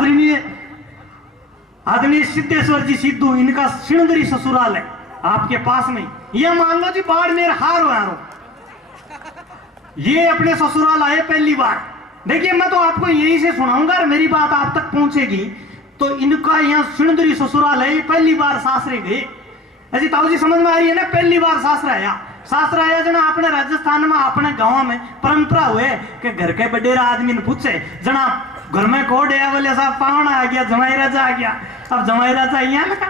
आदरणीय आदरणीय सिद्धेश्वर जी सिद्धू, इनका सिणदरी ससुराल है आपके पास में। ये मान लो जी बाड़मेर हारो ये अपने ससुराल आए पहली बार। देखिए मैं तो आपको यहीं से सुनाऊंगा और मेरी बात आप तक पहुंचेगी। तो इनका यहाँ सिणदरी ससुराल है, ये पहली बार सासरे गए। अजी ताऊ जी समझ में आ रही है ना, पहली बार सासरा आया जना अपने राजस्थान में अपने गांव में परंपरा हुए कि घर के बडेरा आदमी ने पूछे जना घर में कोड है, बोले साहब पावना आ गया, जमाई राजा आ गया। अब जमाई राजा यहाँ लगा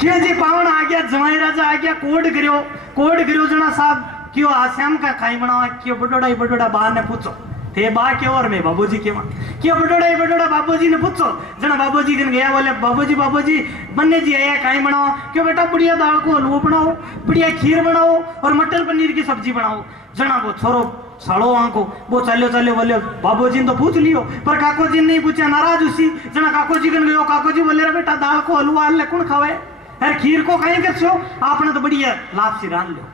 क्यों जी, पावना आ गया, जमाई राजा आ गया, कोड करो जना साहब क्यों आज शाम का खाई बनावा, क्यों बडोड़ा बाहर ने पूछो थे बा क्यों और मैं बाबूजी क्यों बडोड़ा बाबूजी ने पूछो जना बाबूजी दिन गया, बोले बाबूजी बन्ने जी आया खाई बनाओ, क्यों बेटा बढ़िया दाल को हलवो बनाओ, बढ़िया खीर बनाओ और मटर पनीर की सब्जी बनाओ। जना वो छोरो साड़ो आंको वो चलो बोले बाबूजी ने तो पूछ लियो, पर काको जी ने नहीं पूछा, नाराज उसी जना काको जी कन गयो, काको जी बोले रे बेटा दाल को हलवा ले कौन खावे, अरे खीर को कहीं कर आपने तो बढ़िया लापसी रान लो।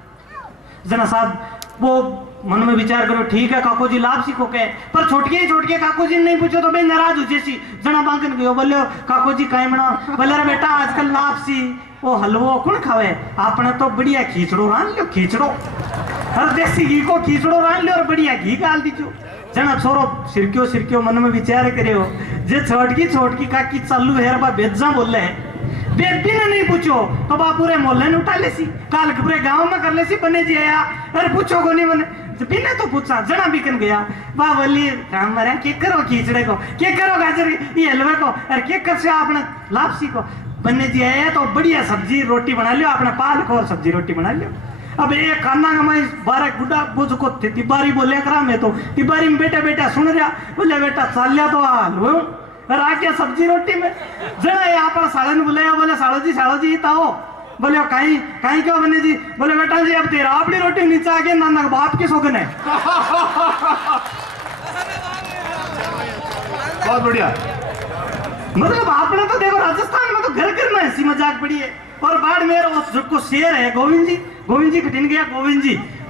जना साहब वो मन में विचार करो, ठीक है काको जी लापसी को कहे, पर छोटके काको जी ने नहीं पूछो तो भाई नाराज हो जैसी। जना बांकन गयो, बोले काको जी कहीं बना, बोले रे बेटा आजकल लापसी वो हलवो कौन खावे, आपने तो बढ़िया खींचड़ो रान लो, खींचड़ो हर देसी घी को खींचड़ो रान लो और बढ़िया घी डाल दीजो। जना छोरो सिरक्यो मन में विचार करे हो, जे छोटकी काकी चालू है बा बेजा बोले है, बेटी ने नहीं पूछो तो बापूरे मोहल्ले ने उठा लेसी, काल पूरे गांव में कर लेसी, बने जी आया अरे पूछो को नहीं बने बिना तो पूछा। जना बिकन गया बा बोली राम मरे के करो खींचड़े को, के करो गाजर ये हलवे को, अरे के कर से आपने लापसी को, बने जी आया तो बढ़िया सब्जी रोटी बना लियो, आपने पाल को सब्जी रोटी बना लियो। अब एक खाना कमाई 12 गुड्डा बुझ को तिबारी बोले करा, मैं तो तिबारी में बेटा सुन रहा, बोले बेटा चल लिया तो हलवे आ गया सब्जी रोटी में। जना यहाँ पर साड़े ने बुलाया, बोले साड़ो जी ताओ, बोले कहीं क्यों बने जी, बोले बेटा जी अब तेरा अपनी रोटी नीचे आ गया, नाना बाप की सोगन है। बहुत बढ़िया। मतलब आपने तो देखो राजस्थान में तो घर में ऐसी मजाक पड़ी है। और बाड़मेर जो शेर है गोविंद जी कठिन गया,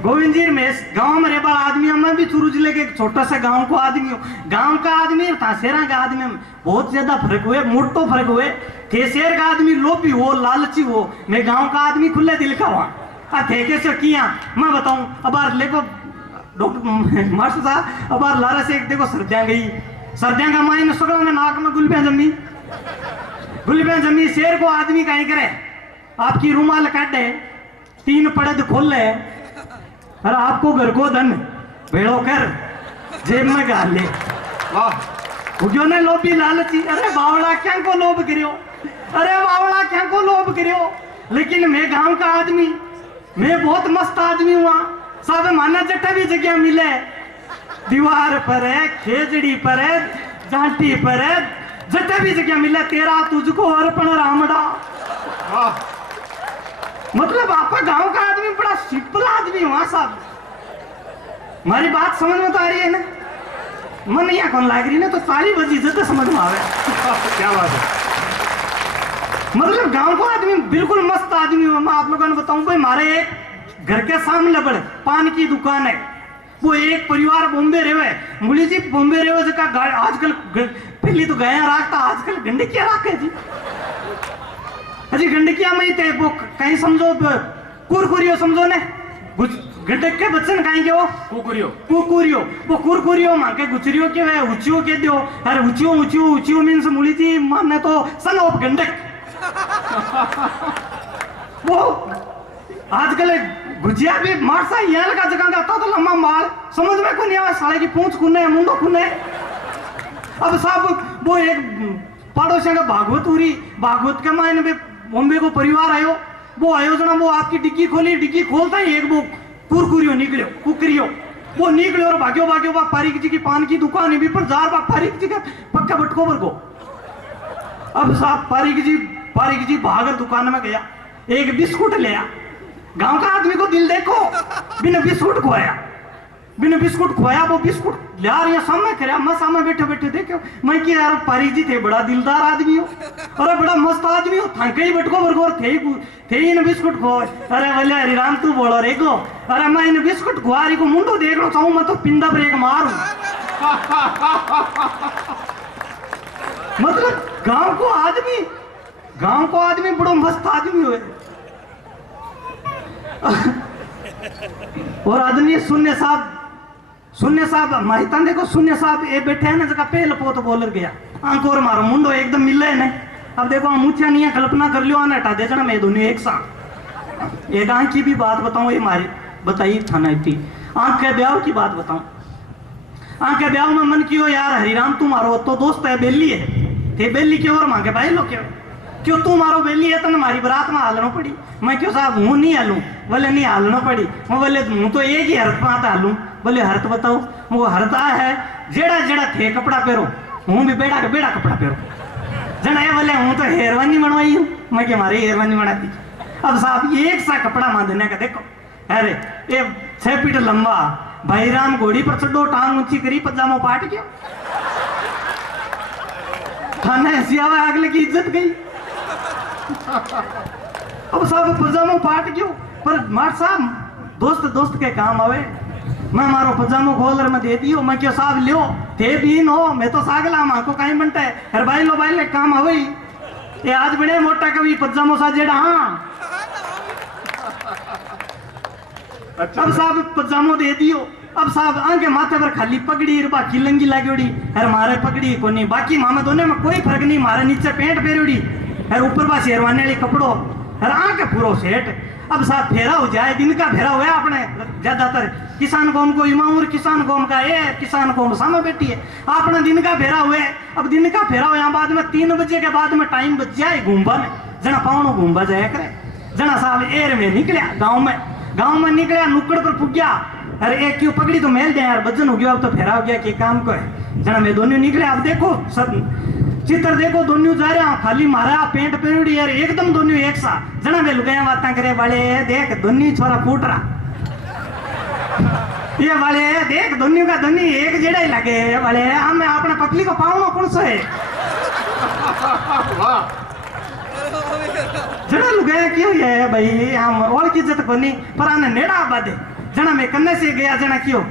गोविंद जी में गांव में रेबा आदमी में भी चूरू जिले के एक छोटा सा गांव को आदमी हो, गांव का आदमी शेरा का आदमी में बहुत ज्यादा फर्क हुए, मोटो फर्क हुए। थे शेर का आदमी लोभी हो, लालची हो, मैं गांव का आदमी खुले दिल का हुआ थे कैसे किया मैं बताऊं। अब देखो डॉक्टर मास्टर साहब अब लारा से एक देखो सर्दियां का माइन सुगल में नाक में गुलबियां जमी, शेर को आदमी कहीं करे आपकी रुमाल काटे 3 पड़द खोले और आपको घर को धन भेड़ो कर जेब में गाल ले। वाह ने लोभी लालची, अरे बावड़ा क्या को लोभ करियो, लेकिन मैं गांव का आदमी, मैं बहुत मस्त आदमी हुआ, सब माना जट्टा भी जगह मिले, दीवार पर है, खेजड़ी पर है, जांटी पर है, जट्टा भी जगह मिले, तेरा तुझको अर्पण रामड़ा। मतलब आपका गांव का आदमी बड़ा सिंपल आदमी हुआ साहब। हमारी बात समझ में तो आ रही है ना, मन यहाँ कौन लाग रही ना, तो सारी बजी जब समझ में आवे। क्या बात है। मतलब गांव का आदमी बिल्कुल मस्त आदमी हुआ। मैं आप लोगों ने बताऊं भाई, हमारे एक घर के सामने बड़े पान की दुकान है, वो एक परिवार बॉम्बे रहे, मुली जी बॉम्बे रहे जगह आजकल पहले तो गया राखता, आजकल गंडकिया राख है जी। अजी गंडकिया में थे वो कहीं समझो कुरकुरियो समझो ने, गंडक के बच्चन कहीं के वो कुकुरियो वो कुरकुरियो मांगे गुचरियो के वे उचियो के दियो, अरे उचियो मीन्स मुली जी माने तो सन ऑफ गंडक। वो आजकल गुजिया भी मारसा यहाँ लगा जगह का तो लंबा माल समझ में को नहीं आया, साले की पूंछ खुने मुंडो खुने। अब साहब वो एक पड़ोसियों का भागवत के मायने में बॉम्बे को परिवार आयो, वो आयोजना वो आपकी डिग्गी खोली, डिग्गी खोलता ही एक वो कुकरियो वो निकलो और भाग्यो बा पारिक जी की पान की दुकान है भी पर जार बा पारिक जी का पक्का बटको बर को। अब साहब पारिक जी भागर दुकान में गया, एक बिस्कुट लिया, गांव का आदमी को दिल देखो, बिना बिस्कुट खोया वो बिस्कुट यार यहाँ सामने करे, मैं सामने बैठे देखो मैं कि यार पारिक जी थे बड़ा दिलदार आदमी हो और बड़ा मस्त आदमी हो, थंके ही बटको बरगोर थे ही बिस्कुट खो, अरे बोले हरिराम तू बोलो रे को, अरे मैं इन बिस्कुट खुआ रही को मुंडो देख लो चाहूं मैं तो पिंदा ब्रेक मारू। मतलब गांव को आदमी बड़ो मस्त आदमी हुए। और आदमी शून्य साहब माहिता देखो, शून्य साहब ये बैठे हैं ना जगह पहले पोत बोलर गया आंख और मारो मुंडो एकदम मिले नहीं। अब देखो मुछिया नहीं कल्पना कर लियो आने हटा दे जना मैं दोनों एक साथ। एक आंख की भी बात बताऊं, ये मारी बताई थाना इतनी आंख के ब्याह की बात बताऊं। आंख के ब्याह में मन कियो यार हरिराम तू मारो तो दोस्त है बेली है थे बेली की और मांगे भाई लो क्यों तू मारो बेली है तने मारी बरात में हालनो पड़ी। मैं क्यों साहब हूँ नहीं हालू, बोले नहीं हालनो पड़ी। मैं बोले हूँ तो एक ही हरत पात हालू। बोले हरत बताओ। वो हरता है जेड़ा जेड़ा थे कपड़ा पहरो, हूँ भी बेड़ा का बेड़ा कपड़ा पहरो। जना ये बोले हूँ तो हेरवानी बनवाई हूँ, मैं क्या मारी हेरवानी बनाती। अब साहब एक सा कपड़ा बांधने का देखो, अरे ये 6 फीट लंबा भाई राम घोड़ी पर चढ़ो टांग ऊंची करी पजामा पाट गया थाना ऐसी आवा अगले की इज्जत गई। अब साहब पजामो पाट गयो पर मार साहब दोस्त के काम आवे। मैं मारो पजामो खोल मैं दे दियो। मैं क्यों साहब लियो थे बीन हो मैं तो सागला मां को कहीं बनता है हर भाई लो भाई ले काम आवे। ये आज बड़े मोटा कभी पजामो सा जेड़ा हाँ। अच्छा अब साहब पजामो दे दियो। अब साहब आगे माथे पर खाली पगड़ी बाकी लंगी लागोड़ी अरे मारे पगड़ी को नहीं बाकी मामे दोनों में कोई फर्क नहीं। मारे नीचे पेंट पेरोड़ी अरे ऊपर बस शेरवानी वाली कपड़ो अरे आके पूरा सेट। अब साहब फेरा हो जाए दिन का फेरा हुआ अपने ज्यादातर किसान कौम को इमाम किसान कौम का ये किसान कौम सामने बैठी है अपना दिन का फेरा हुआ। अब दिन का फेरा हुआ बाद में 3 बजे के बाद में टाइम बच जाए घूमबा में जना पावनो घूमबा जाया करे। जना साहब एर में निकलिया गाँव में निकलिया नुक्कड़ पर पुग्या अरे एक क्यों पकड़ी तो मेल दे यार वजन हो गया अब तो फेरा हो गया कि काम को है। जना मैं दोनों निकले। अब देखो सब चित्र देखो दोनों जा रहे हैं खाली मारा पेंट पेरुड़ी यार एकदम दोनों एक सा। जना मैं लुगाया बातें करे वाले देख दोनों छोरा फूट रहा ये वाले देख दोनों का दोनों एक जेड़ा ही लगे वाले हम अपने पकली को पाऊंगा कौन सा है जना लुगाया क्यों है भाई हम और की इज्जत कोनी पर आने नेड़ा बादे। जना मैं कन्ने से गया जना क्यों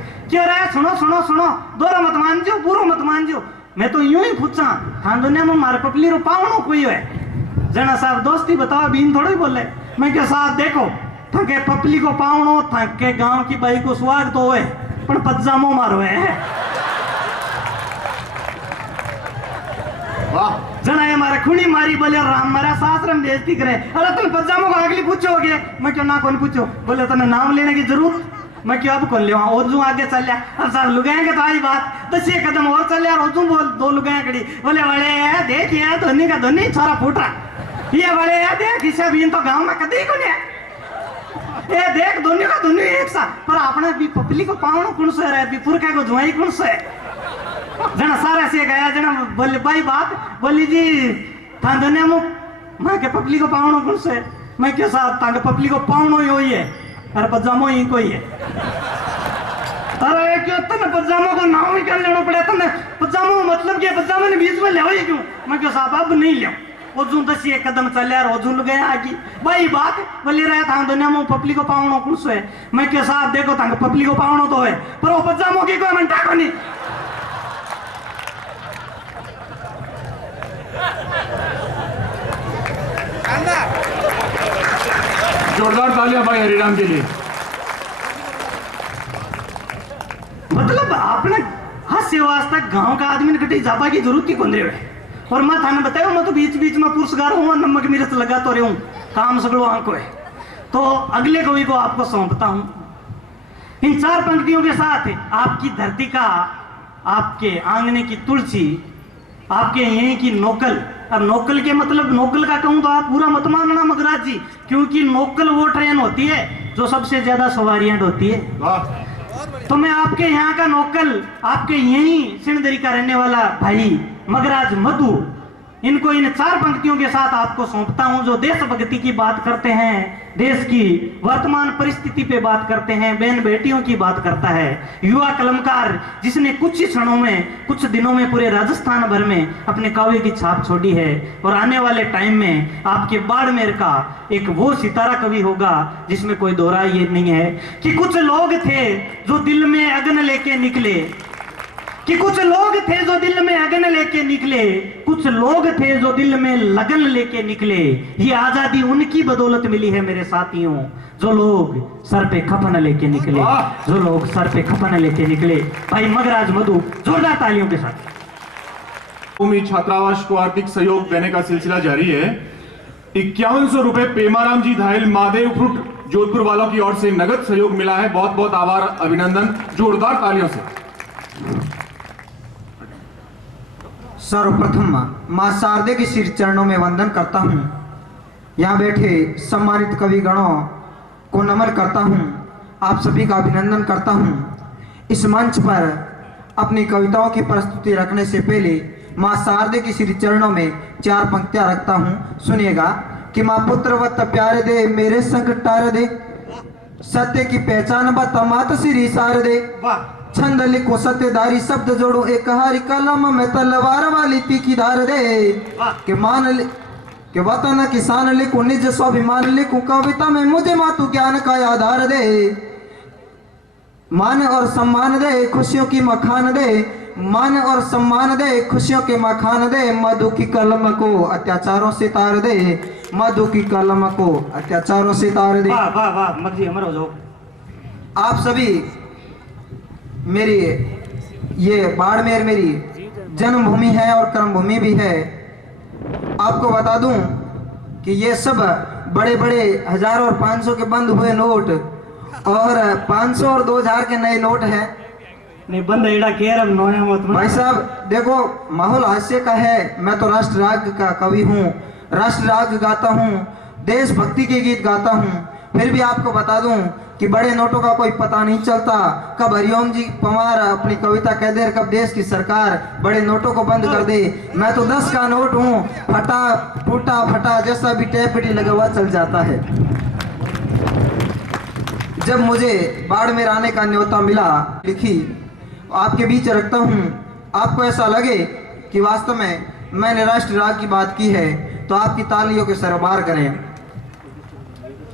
रहे सुनो दोरा मत मान जो बुरो मत मान जो। मैं तो यूं ही पूछा हाँ दुनिया में मारे पपली रो पावनो कोई है। जना साहब दोस्ती बताओ बीन थोड़ा ही बोले। मैं क्या साहब देखो थके पपली को पावनो थके गांव की बाई को स्वागत तो होए पर पजामो मारो है। जना ये मारे खुणी मारी बोले राम मारा सासरम बेइज्जती करे अरे तुम पजामो को अगली पूछोगे। मैं क्यों ना कौन पूछो बोले तने नाम लेने की जरूरत मैं क्यों अब कौन ले ओजू आगे चल लिया। अब साहब लुगाएंगे तो आई बात 10 कदम और चल यार ओजू बोल 2 लुगाए खड़ी बोले वाले देख यार धोनी का धोनी छोरा फूट रहा ये वाले देख इसे भी तो गाँव में कदी को नहीं ये देख दोनों का दोनों एक सा पर अपने भी पपली को पावनो कौन से रहे भी पुरखा को जुआई कौन से जना सारा से गया जना बोले भाई बात बोली जी था दुनिया में मैं के पपली को पावनो कौन से। मैं क्यों साहब ताके पपली को पावनो ही है अरे पजामो ही कोई है। अरे क्यों तने पजामो को नाम ही कर लेना पड़े तने पजामो मतलब क्या पजामो ने बीच में ले ही क्यों। मैं क्यों साहब अब नहीं ले ओजू 10 कदम चल यार ओजू गए आगे भाई बात बोली रहे था दुनिया में पपली को पावनो कौन से। मैं क्यों साहब देखो ताके पपली को पावनो तो है पर वो पजामो की कोई मंटा को नहीं। जोरदार तालियां भाई हरिराम के लिए। मतलब आपने हास्य वास्ता गांव का आदमी ने कटी जापा की जरूरत की कुंदरे हुए और मैं थाने बताया मैं तो बीच बीच में पुरस्कार हूँ नमक मिर्च लगा तो रहूं काम सगड़ो आंखो है। तो अगले कवि को आपको सौंपता हूं इन 4 पंक्तियों के साथ आपकी धरती का आपके आंगने की तुलसी आपके यहीं की नोकल। अब नोकल के मतलब नोकल का कहूं तो आप पूरा मत मानना मगराज जी क्योंकि नोकल वो ट्रेन होती है जो सबसे ज्यादा सवारियां ढोती है। तो मैं आपके यहाँ का नोकल आपके यहीं सिंदरी का रहने वाला भाई मगराज मधु इनको इन 4 पंक्तियों के साथ आपको सौंपता हूं जो देशभक्ति की बात करते हैं देश की वर्तमान परिस्थिति पे बात करते हैं बहन बेटियों की बात करता है युवा कलमकार जिसने कुछ ही क्षणों में कुछ दिनों में पूरे राजस्थान भर में अपने काव्य की छाप छोड़ी है और आने वाले टाइम में आपके बाड़मेर का एक वो सितारा कवि होगा जिसमें कोई दो राय ये नहीं है कि कुछ लोग थे जो दिल में अग्न लेके निकले कि कुछ लोग थे जो दिल में अग्न लेके लेके निकले, कुछ लोग थे जो दिल में लगन लेके निकले। ये आजादी उनकी बदौलत मिली है मेरे साथियों, जो लोग सर पे कफन लेके निकले, जो लोग सर पे कफन लेके निकले। भाई मगराज मधु, जोरदार तालियों के साथ। भूमि छात्रावास को आर्थिक सहयोग देने का सिलसिला जारी है। 5100 रुपए पेमाराम जी धायल महादेव फ्रूट जोधपुर वालों की ओर से नगद सहयोग मिला है। बहुत बहुत आभार, अभिनंदन, जोरदार तालियों से। सर्वप्रथम मां शारदे के श्री चरणों में वंदन करता हूँ। यहाँ बैठे सम्मानित कवि गणों को नमन करता हूँ। आप सभी का अभिनंदन करता हूँ। इस मंच पर अपनी कविताओं की प्रस्तुति रखने से पहले मां शारदे के श्री चरणों में 4 पंक्तियां रखता हूँ। सुनिएगा कि माँ पुत्रवत प्यार दे, मेरे संकट टार दे, सत्य की पहचान बता मात श्री शारदे। छंद लिखो सत्यधारी, शब्द जोड़ो एक हारी, कलम में तलवार वाली तीखी धार दे। कि कि वतन किसान लिखो, निज स्वाभिमान लिखो, कविता में मुझे मातु ज्ञान का आधार दे। मान और सम्मान दे, खुशियों की मखान दे, मान और सम्मान दे, खुशियों के मखान दे। मधु की कलम को अत्याचारों से तार दे, मधु की कलम को अत्याचारों से तार दे। वाह वाह वाह, मगजी अमर हो जाओ। आप सभी, मेरी ये बाड़मेर मेरी जन्मभूमि है और कर्मभूमि भी है। आपको बता दूं कि ये सब बड़े बड़े 1000 और 500 के बंद हुए नोट और 500 और 2000 के नए नोट हैं। नहीं बंद एड़ा केर अब नोया मत। भाई साहब देखो, माहौल हास्य का है। मैं तो राष्ट्र राग का कवि हूँ, राष्ट्र राग गाता हूँ, देशभक्ति के गीत गाता हूँ। फिर भी आपको बता दूं कि बड़े नोटों का कोई पता नहीं चलता। कब हरिओम जी पवार अपनी कविता कह दे, कब देश की सरकार बड़े नोटों को बंद कर दे। मैं तो 10 का नोट हूँ, फटा फूटा फटा जैसा भी टैपटी लगा हुआ चल जाता है। जब मुझे बाड़मेर आने का न्योता मिला, लिखी आपके बीच रखता हूँ। आपको ऐसा लगे कि वास्तव में मैंने राष्ट्र राग की बात की है तो आपकी तालियों के सरबार करें।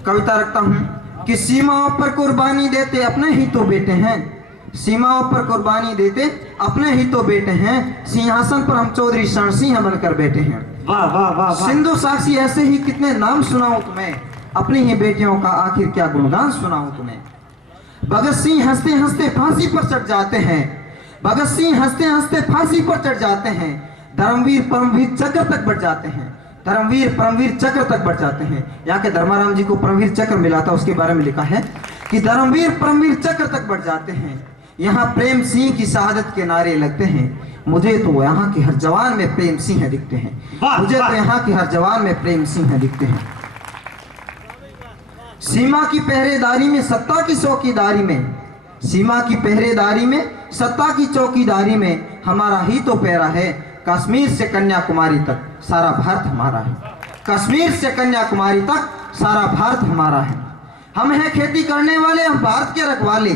कविता रखता हूँ कि सीमाओं पर कुर्बानी देते अपने ही तो बेटे हैं, सीमाओं पर कुर्बानी देते अपने ही तो बेटे हैं, सिंहासन पर हम चौधरी शरण सिंह बनकर बैठे हैं। वाह वाह वाह। सिंधु साक्षी ऐसे ही कितने नाम सुनाऊं तुम्हें, अपनी ही बेटियों का आखिर क्या गुणगान सुनाऊं तुम्हें। भगत सिंह हंसते हंसते फांसी पर चढ़ जाते हैं, भगत सिंह हंसते हंसते फांसी पर चढ़ जाते हैं। धर्मवीर परमवीर चक्र तक बढ़ जाते हैं, धर्मवीर परमवीर चक्र तक बढ़ जाते हैं। यहाँ के धर्माराम जी को परमवीर चक्र मिला था, उसके बारे में लिखा है कि धर्मवीर परमवीर चक्र तक बढ़ जाते हैं। यहाँ प्रेम सिंह की शहादत के नारे लगते हैं। मुझे तो यहाँ के हर जवान में प्रेम सिंह दिखते हैं, मुझे तो यहाँ के हर जवान में प्रेम सिंह दिखते हैं। सीमा की पहरेदारी में सत्ता की चौकीदारी में, सीमा की पहरेदारी में सत्ता की चौकीदारी में हमारा ही तो पैरा है। कश्मीर से कन्याकुमारी तक सारा भारत हमारा है, कश्मीर से कन्याकुमारी तक सारा भारत हमारा है। हम हैं खेती करने वाले, हम भारत के रखवाले,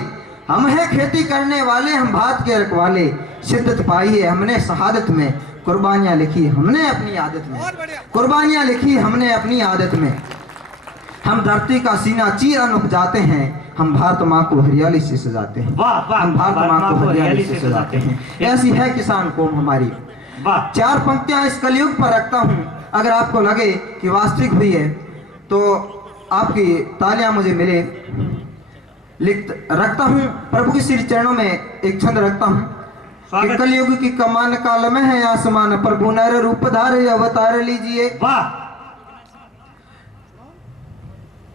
हम हैं खेती करने वाले, हम भारत के रखवाले। शिद्दत पाई है हमने शहादत में, कुर्बानियां लिखी हमने अपनी आदत में, कुर्बानियां लिखी हमने अपनी आदत में। हम धरती का सीना चीर अनूप जाते हैं, हम भारत माँ को हरियाली से सजाते हैं, हम भारत माँ को हरियाली से सजाते हैं। ऐसी है किसान कौम हमारी। 4 पंक्तियां इस कलयुग पर रखता हूं। अगर आपको लगे कि वास्तविक हुई है तो आपकी तालियां मुझे मिले। लिख रखता हूं प्रभु के श्री चरणों में एक छंद रखता हूं कि कलयुग की कमान काल में है आसमान, प्रभु नर रूप धारे अवतार लीजिए।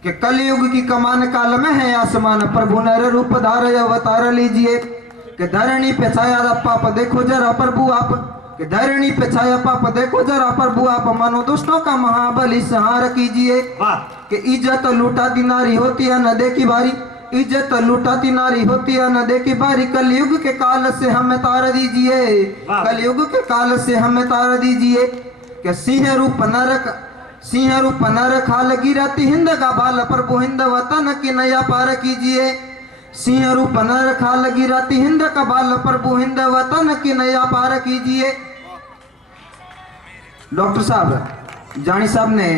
कि कलयुग की कमान काल में है आसमान, प्रभु नर रूप धारे अवतार लीजिए। कि धरणी पे छाया पाप देखो जरा प्रभु आप, कि धरणी पे छाया पाप देखो जरा प्रभु आप, मनो दुष्टों का महाबली संहार कीजिए। कि इज्जत लूटाती नारी होती है न देखी बारी, इज्जत लूटाती नारी होती है न देखी बारी। कलयुग के काल से हमें तार दीजिए, कलयुग के काल से हमें तार दीजिए। कि सिंह रूप नरक, सिंह रूप नर खाल गिरती हिंद का बाल, प्रभु हिंद वतन की नया पार कीजिए। सिंह रूप नर खाल गिरती हिंद का बाल, प्रभु हिंद वतन की नया पार कीजिए। डॉक्टर साहब जानी साहब ने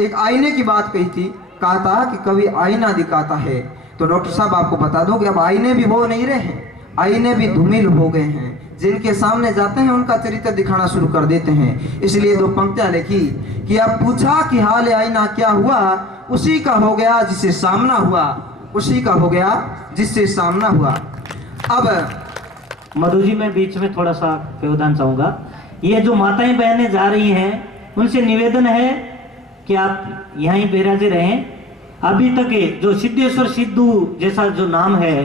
एक आईने की बात कही थी, कहा था कि कभी आईना दिखाता है। तो डॉक्टर साहब आपको बता दूं कि अब आईने भी वो नहीं रहे हैं, आईने भी धूमिल हो गए हैं। जिनके सामने जाते हैं उनका चरित्र दिखाना शुरू कर देते हैं। इसलिए दो पंक्तियां लिखी कि अब पूछा कि हाल आईना क्या हुआ, उसी का हो गया जिससे सामना हुआ, उसी का हो गया जिससे सामना हुआ। अब मधु जी, मैं बीच में थोड़ा सा व्यवधान चाहूंगा। ये जो माताएं बहनें जा रही हैं उनसे निवेदन है कि आप यहीं विराजे रहें। अभी तक जो सिद्धेश्वर सिद्धू जैसा जो नाम है,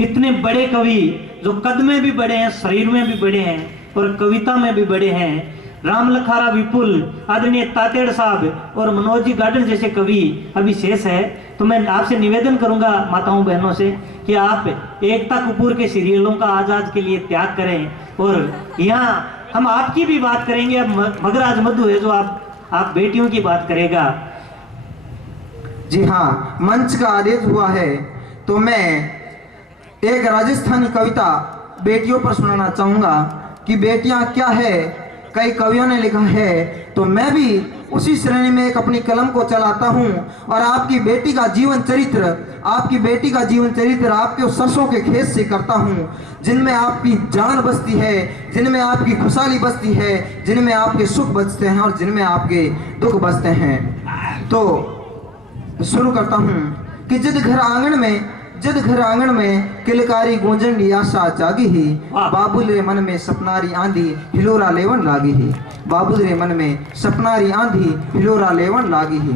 इतने बड़े कवि जो कद में भी बड़े हैं, शरीर में भी बड़े हैं और कविता में भी बड़े हैं, राम लखारा विपुल, आदरणीय तातेड़ साहब और मनोज जी गार्डन जैसे कवि अभी शेष है। तो मैं आपसे निवेदन करूंगा माताओं बहनों से कि आप एकता कपूर के सीरियलों का आजाद के लिए त्याग करें और यहाँ हम आपकी भी बात करेंगे। अब मगर आज मधु है जो आप बेटियों की बात करेगा। जी हाँ, मंच का आदेश हुआ है तो मैं एक राजस्थानी कविता बेटियों पर सुनाना चाहूंगा कि बेटियां क्या है, कई कवियों ने लिखा है, तो मैं भी उसी श्रेणी में एक अपनी कलम को चलाता हूं और आपकी बेटी का जीवन चरित्र, आपकी बेटी का जीवन चरित्र आपके उस सरसों के खेत से करता हूं जिनमें आपकी जान बसती है, जिनमें आपकी खुशहाली बसती है, जिनमें आपके सुख बसते हैं और जिनमें आपके दुख बसते हैं। तो शुरू करता हूं कि जिद घर आंगन में किलकारी गूंजन आशा जागी ही, बाबुल रे मन में सपनारी आंधी हिलोरा लेवन लागी ही, बाबुल रे मन में सपनारी आंधी हिलोरा लेवन लागी ही।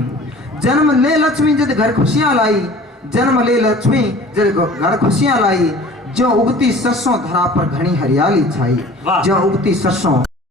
जन्म ले लक्ष्मी जिद घर खुशियां लाई, जन्म ले लक्ष्मी जिद घर खुशियां लाई, जो उगती सरसों धरा पर घनी हरियाली छाई, जो उगती सरसों